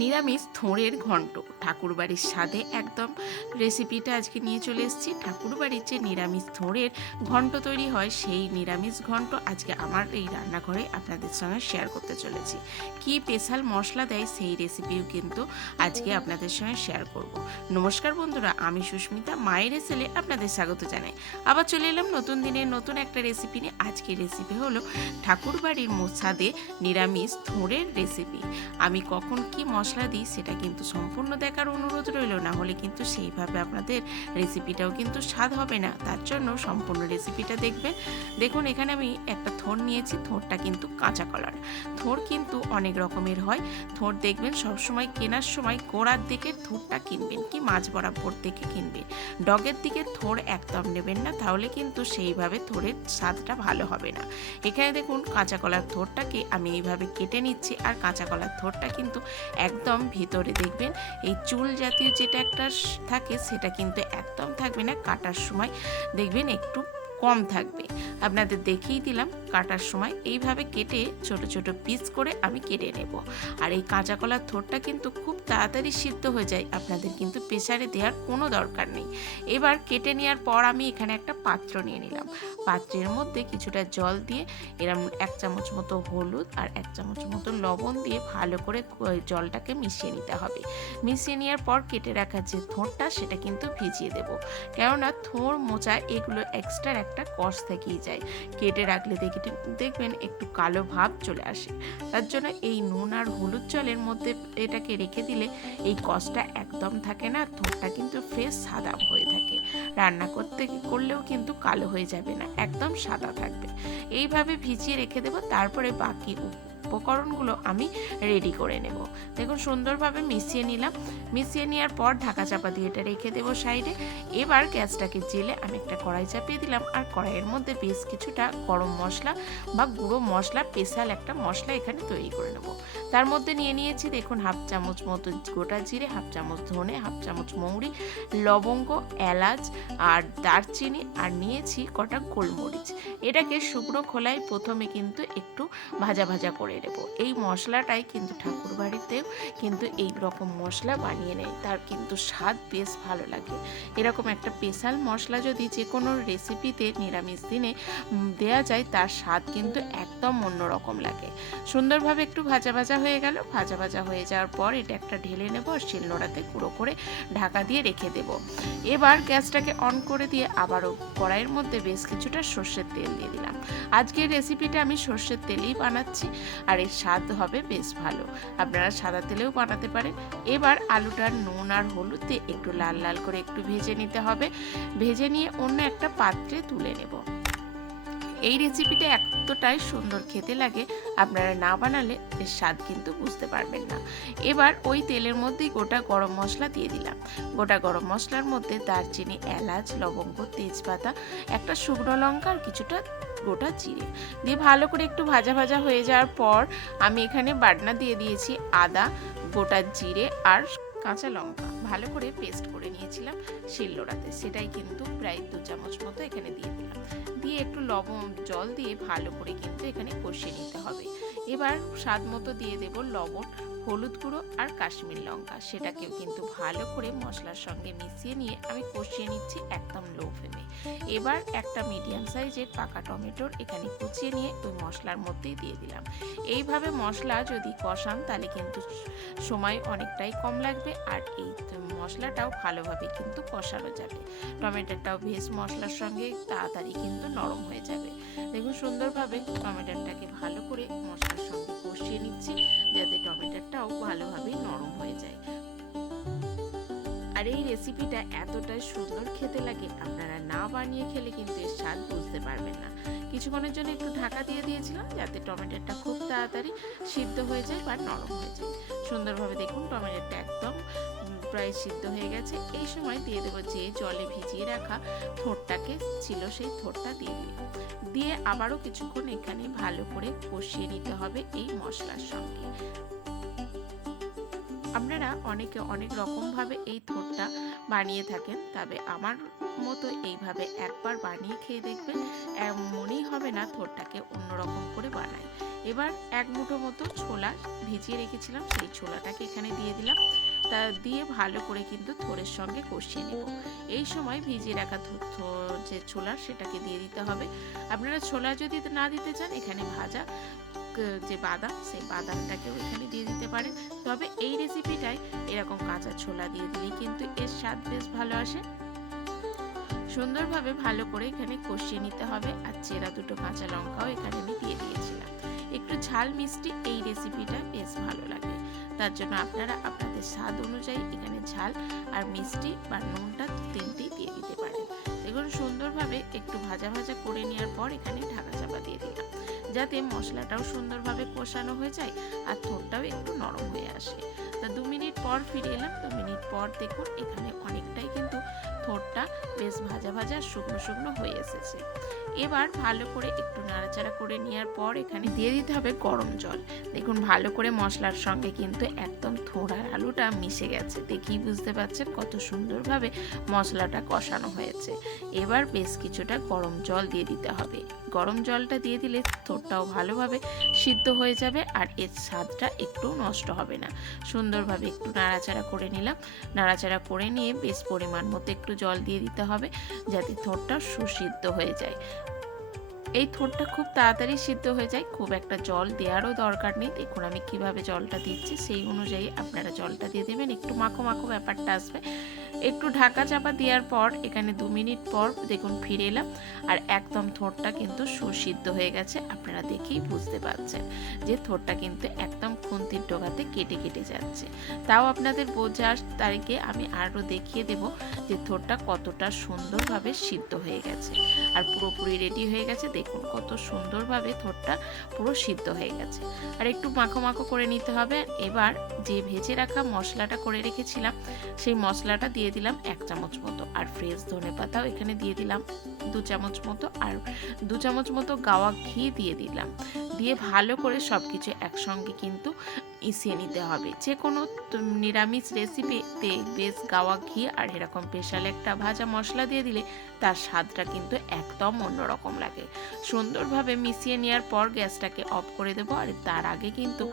নিরামিষ থোঁড়ের ঘন্ট। ঠাকুরবাড়ির স্বাদে একদম রেসিপিটা আজকে নিয়ে চলে এসেছি। ঠাকুরবাড়ির যে নিরামিষ থোঁড়ের ঘন্ট তৈরি হয়, সেই নিরামিষ ঘন্ট আজকে আমার এই রান্নাঘরে আপনাদের সঙ্গে শেয়ার করতে চলেছি। কি স্পেশাল মশলা দেয় সেই রেসিপিও কিন্তু আজকে আপনাদের সঙ্গে শেয়ার করব। নমস্কার বন্ধুরা, আমি সুস্মিতা, মায়ের এসেলে আপনাদের স্বাগত জানাই। আবার চলে এলাম নতুন দিনের নতুন একটা রেসিপি নিয়ে। আজকের রেসিপি হলো ঠাকুরবাড়ির মোছাদে নিরামিষ থোঁড়ের রেসিপি আমি কখন কি মশলা দিই সেটা কিন্তু সম্পূর্ণ দেখার অনুরোধ রইল, না হলে কিন্তু সেইভাবে আপনাদের রেসিপিটাও কিন্তু স্বাদ হবে না। তার জন্য সম্পূর্ণ রেসিপিটা দেখবেন। দেখুন, এখানে আমি একটা থোর নিয়েছি। থোরটা কিন্তু কাঁচা কলার থোর কিন্তু অনেক রকমের হয়। থোর দেখবেন, সবসময় কেনার সময় গোড়ার দিকে থোরটা কিনবেন কি মাছ বরাবর থেকে কিনবেন। ডগের দিকে থোর একদম নেবেন না, তাহলে কিন্তু সেইভাবে থোরের স্বাদটা ভালো হবে না। এখানে দেখুন, কাঁচা কলার থোরটাকে আমি এইভাবে কেটে নিচ্ছি। আর কাঁচা কলার থোরটা কিন্তু একদম ভিতরে দেখবেন, এই চুল জাতীয় যেটা একটা থাকে, সেটা কিন্তু একদম থাকবে না। কাটার সময় দেখবেন একটু কম থাকবে। আপনাদের দেখেই দিলাম কাটার সময়। এইভাবে কেটে ছোট ছোট পিস করে আমি কেটে নেব। আর এই কাঁচা কলার থোরটা কিন্তু খুব তাড়াতাড়ি সিদ্ধ হয়ে যায়। আপনাদের কিন্তু প্রেসারে দেওয়ার কোনো দরকার নেই। এবার কেটে নেওয়ার পর আমি এখানে একটা পাত্র নিয়ে নিলাম। পাত্রের মধ্যে কিছুটা জল দিয়ে এরম এক চামচ মতো হলুদ আর এক চামচ মতো লবণ দিয়ে ভালো করে জলটাকে মিশিয়ে নিতে হবে। মিশিয়ে নেওয়ার পর কেটে রাখা যে থোঁড়টা সেটা কিন্তু ভিজিয়ে দেব। কেননা থোঁড় মোচা, এগুলো এক্সট্রা একটা কষ থেকেই যায়। কেটে রাখলে দেখে, দেখবেন একটু কালো ভাব চলে আসে। তার জন্য এই নুন আর হলুদ জলের মধ্যে এটাকে রেখে দিলে এই কষটা একদম থাকে না থোঁড়টা কিন্তু ফ্রেশ সাদা হয়ে থাকে। রান্না করতে করলেও কিন্তু কালো হয়ে যাবে না, একদম সাদা থাকবে। এইভাবে ভিজিয়ে রেখে দেবো, তারপরে বাকি উপকরণগুলো আমি রেডি করে নেব। দেখুন, সুন্দরভাবে মিশিয়ে নিলাম। মিশিয়ে নেওয়ার পর ঢাকা চাপা দিয়ে এটা রেখে দেবো সাইডে। এবার গ্যাসটাকে জেলে আমি একটা কড়াই চাপিয়ে দিলাম, আর কড়াইয়ের মধ্যে বেশ কিছুটা গরম মশলা বা গুঁড়ো মশলা, স্পেশাল একটা মশলা এখানে তৈরি করে নেব। তার মধ্যে নিয়ে নিয়েছি দেখুন হাফ চামচ মতো গোটা জিরে, হাফ চামচ ধনে, হাফ চামচ মৌরি, লবঙ্গ, এলাচ আর দারচিনি আর নিয়েছি কটা গোলমরিচ। এটাকে শুকনো খোলায় প্রথমে কিন্তু একটু ভাজা ভাজা করে নেব। এই মশলাটাই কিন্তু ঠাকুর বাড়িতেও কিন্তু এই রকম মশলা বানিয়ে নেয়। তার কিন্তু স্বাদ বেশ ভালো লাগে। এরকম একটা স্পেশাল মশলা যদি যে কোনো রেসিপিতে নিরামিষ দিনে দেয়া যায়, তার স্বাদ কিন্তু একদম অন্যরকম লাগে। সুন্দরভাবে একটু ভাজা ভাজা হয়ে গেল। ভাজা ভাজা হয়ে যাওয়ার পর এটা একটা ঢেলে নেব আর শিলনোড়াতে গুঁড়ো করে ঢাকা দিয়ে রেখে দেব। এবার গ্যাসটাকে অন করে দিয়ে আবারও কড়াইয়ের মধ্যে বেশ কিছুটা সর্ষের তেল দিয়ে দিলাম। আজকের রেসিপিটা আমি সর্ষের তেলেই বানাচ্ছি আর এর স্বাদ হবে বেশ ভালো। আপনারা সাদা তেলেও বানাতে পারেন। এবার আলুটার নুন আর হলুদে একটু লাল লাল করে একটু ভেজে নিতে হবে। ভেজে নিয়ে অন্য একটা পাত্রে তুলে নেব। এই রেসিপিটা এতটাই সুন্দর খেতে লাগে, আপনারা না বানালে এর স্বাদ কিন্তু বুঝতে পারবেন না। এবার ওই তেলের মধ্যেই গোটা গরম মশলা দিয়ে দিলাম। গোটা গরম মশলার মধ্যে দারচিনি, এলাচ, লবঙ্গ, তেজপাতা, একটা শুকনো লঙ্কা আর কিছুটা গোটা জিরে। দিয়ে ভালো করে একটু ভাজা ভাজা হয়ে যাওয়ার পর আমি এখানে বাটনা দিয়ে দিয়েছি আদা, গোটা জিরে আর কাঁচা লঙ্কা। ভালো করে পেস্ট করে নিয়েছিলাম শিলনোড়াতে। সেটাই কিন্তু প্রায় দু চামচ মতো এখানে দিয়ে দিলাম। দিয়ে একটু লবণ, জল দিয়ে ভালো করে কিন্তু এখানে কষিয়ে নিতে হবে। এবার স্বাদ মতো দিয়ে দেব লবণ। হলুদ গুঁড়ো আর কাশ্মীর লঙ্কা। সেটাকেও কিন্তু ভালো করে মশলার সঙ্গে মিশিয়ে নিয়ে আমি কষিয়ে নিচ্ছি একদম লো ফ্লেমে এবার একটা মিডিয়াম সাইজের পাকা টমেটোর এখানে কুচিয়ে নিয়ে ওই মশলার মধ্যেই দিয়ে দিলাম। এইভাবে মশলা যদি কষান, তাহলে কিন্তু সময় অনেকটাই কম লাগবে। আর এই মশলাটাও ভালোভাবে কিন্তু কষানো যাবে। টমেটোটাও ভেজ মশলার সঙ্গে তাড়াতাড়ি কিন্তু নরম হয়ে যাবে। দেখুন সুন্দরভাবে টমেটোটাকে ভালো করে মশলার সঙ্গে কষিয়ে নিচ্ছি, যাতে টমেটোটাও ভালোভাবে নরম হয়ে যায়। আর এই রেসিপিটা এতটাই সুন্দর খেতে লাগে, আপনারা না বানিয়ে খেলে কিন্তু এর স্বাদ বুঝতে পারবেন না। কিছুক্ষণের জন্য একটু ঢাকা দিয়ে দিয়েছিলাম, যাতে টমেটোটা খুব তাড়াতাড়ি সিদ্ধ হয়ে যায় বা নরম হয়ে যায়। সুন্দরভাবে দেখুন টমেটোটা একদম প্রায় সিদ্ধ হয়ে গেছে। এই সময় দিয়ে দেবো যে জলে ভিজিয়ে রাখা থোরটাকে, ছিল সেই থোরটা দিয়ে দিই দিয়ে আবারও কিছুক্ষণ এখানে ভালো করে কষিয়ে নিতে হবে এই মশলার সঙ্গে। আপনারা অনেকে অনেক রকমভাবে এই থোরটা বানিয়ে থাকেন, তবে আমার মতো এইভাবে একবার বানিয়ে খেয়ে দেখবেন মনেই হবে না থোরটাকে অন্যরকম করে বানায় এবার এক মুঠো মতো ছোলা ভিজিয়ে রেখেছিলাম, সেই ছোলাটাকে এখানে দিয়ে দিলাম। তা দিয়ে ভালো করে কিন্তু থোরের সঙ্গে কষিয়ে নেব। এই সময় ভিজিয়ে রাখা যে ছোলা সেটাকে দিয়ে দিতে হবে। আপনারা ছোলা যদি না দিতে চান, এখানে ভাজা যে বাদাম, সেই বাদামটাকেও এখানে দিয়ে দিতে পারেন। তবে এই রেসিপিটায় এরকম কাঁচা ছোলা দিয়ে দিলেই কিন্তু এর স্বাদ বেশ ভালো আসে। সুন্দরভাবে ভালো করে এখানে কষিয়ে নিতে হবে আর চেরা দুটো কাঁচা লঙ্কাও এখানে আমি দিয়ে দিয়েছিলাম। একটু ঝাল মিষ্টি এই রেসিপিটা বেশ ভালো লাগে। তার জন্য আপনারা আপনাদের স্বাদ অনুযায়ী এখানে ঝাল আর মিষ্টি বা নুনটা তিনটেই দিয়ে দিতে পারেন। এগুলো সুন্দরভাবে একটু ভাজা ভাজা করে নেওয়ার পর এখানে ঢাকা চাপা দিয়ে দিলাম। যাতে মশলাটাও সুন্দরভাবে কষানো হয়ে যায় আর থোরটাও একটু নরম হয়ে আসে। তা দু মিনিট পর ফিরে এলাম। দু মিনিট পর দেখুন এখানে অনেকটাই কিন্তু থোরটা বেশ ভাজা ভাজা, শুকনো শুকনো হয়ে এসেছে। এবার ভালো করে একটু নাড়াচাড়া করে নেওয়ার পর এখানে দিয়ে দিতে হবে গরম জল। দেখুন ভালো করে মশলার সঙ্গে কিন্তু একদম থোড়ার আলুটা মিশে গেছে। দেখেই বুঝতে পারছেন কত সুন্দরভাবে মশলাটা কষানো হয়েছে। এবার বেশ কিছুটা গরম জল দিয়ে দিতে হবে। গরম জলটা দিয়ে দিলে থোরটাও ভালোভাবে সিদ্ধ হয়ে যাবে আর এর স্বাদটা একটু নষ্ট হবে না। সুন্দরভাবে একটু নাড়াচাড়া করে নিলাম। নাড়াচাড়া করে নিয়ে বেশ পরিমাণ মতো একটু জল দিয়ে দিতে হবে যাতে থোঁটটা সুসিদ্ধ হয়ে যায়। এই থোরটা খুব তাড়াতাড়ি সিদ্ধ হয়ে যায়। খুব একটা জল দেওয়ারও দরকার নেই। দেখুন আমি কীভাবে জলটা দিচ্ছি, সেই অনুযায়ী আপনারা জলটা দিয়ে দেবেন। একটু মাখো মাখো ব্যাপারটা আসবে। একটু ঢাকা চাপা দেওয়ার পর এখানে দু মিনিট পর দেখুন ফিরে এলাম। আর একদম থোরটা কিন্তু সুসিদ্ধ হয়ে গেছে, আপনারা দেখেই বুঝতে পারছেন যে থোরটা কিন্তু একদম খুন্তির ডোগাতে কেটে কেটে যাচ্ছে। তাও আপনাদের বোঝার তারিখে আমি আরও দেখিয়ে দেব যে থোরটা কতটা সুন্দরভাবে সিদ্ধ হয়ে গেছে। আর পুরোপুরি রেডি হয়ে গেছে, দেখুন কত সুন্দরভাবে থোরটা পুরো সিদ্ধ হয়ে গেছে। আর একটু মাখো মাখো করে নিতে হবে। এবার যে ভেজে রাখা মশলাটা করে রেখেছিলাম, সেই মশলাটা দিয়ে দিলাম এক চামচ মতো। আর ফ্রেশ ধনে পাতাও এখানে দিয়ে দিলাম। দু চামচ মতো আর দু চামচ মতো গাওয়া ঘি দিয়ে দিলাম। দিয়ে ভালো করে সব কিছু একসঙ্গে কিন্তু মিশিয়ে নিতে হবে। যে কোনো নিরামিষ রেসিপিতে বেশ গাওয়া ঘি আর এরকম স্পেশাল একটা ভাজা মশলা দিয়ে দিলে তার স্বাদটা কিন্তু একদম অন্যরকম লাগে। সুন্দরভাবে মিশিয়ে নেওয়ার পর গ্যাসটাকে অফ করে দেবো আর তার আগে কিন্তু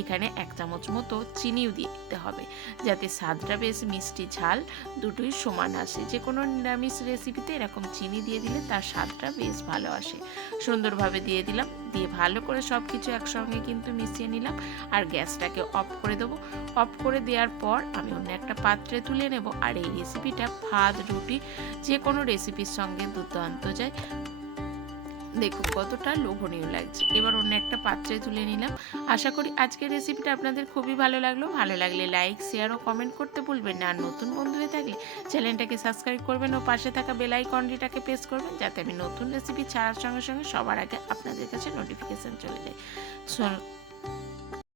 এখানে এক চামচ মতো চিনিও দিয়ে দিতে হবে। যাতে স্বাদটা বেশ মিষ্টি ঝাল দুটোই সমান আসে। যে কোনো নিরামিষ রেসিপিতে এরকম চিনি দিয়ে দিলে তার স্বাদটা বেশ ভালো আসে। সুন্দরভাবে দিয়ে দিলাম। দিয়ে ভালো করে সব কিছু একসঙ্গে কিন্তু মিশিয়ে নিলাম। আর গ্যাসটাকে অফ করে দেবো। অফ করে দেওয়ার পর আমি অন্য একটা পাত্রে তুলে নেব। আর এই রেসিপিটা ভাত, রুটি যে কোনো রেসিপির সঙ্গে দুর্দান্ত যায়। দেখুন, কতটা লোভনীয় লাগছে। এবার অন্য একটা পাত্রে তুলে নিলাম। আশা করি আজকের রেসিপিটা আপনাদের খুবই ভালো লাগল। ভালো লাগলে লাইক শেয়ার ও কমেন্ট করতে ভুলবেন না। আর নতুন বন্ধু হয়ে থাকলে চ্যানেলটাকে সাবস্ক্রাইব করবেন ও পাশে থাকা বেল আইকনটিটাকে প্রেস করবেন যাতে আমি নতুন রেসিপি ছাড়ার সঙ্গে সঙ্গে সবার আগে আপনাদের কাছে নোটিফিকেশান চলে যায়।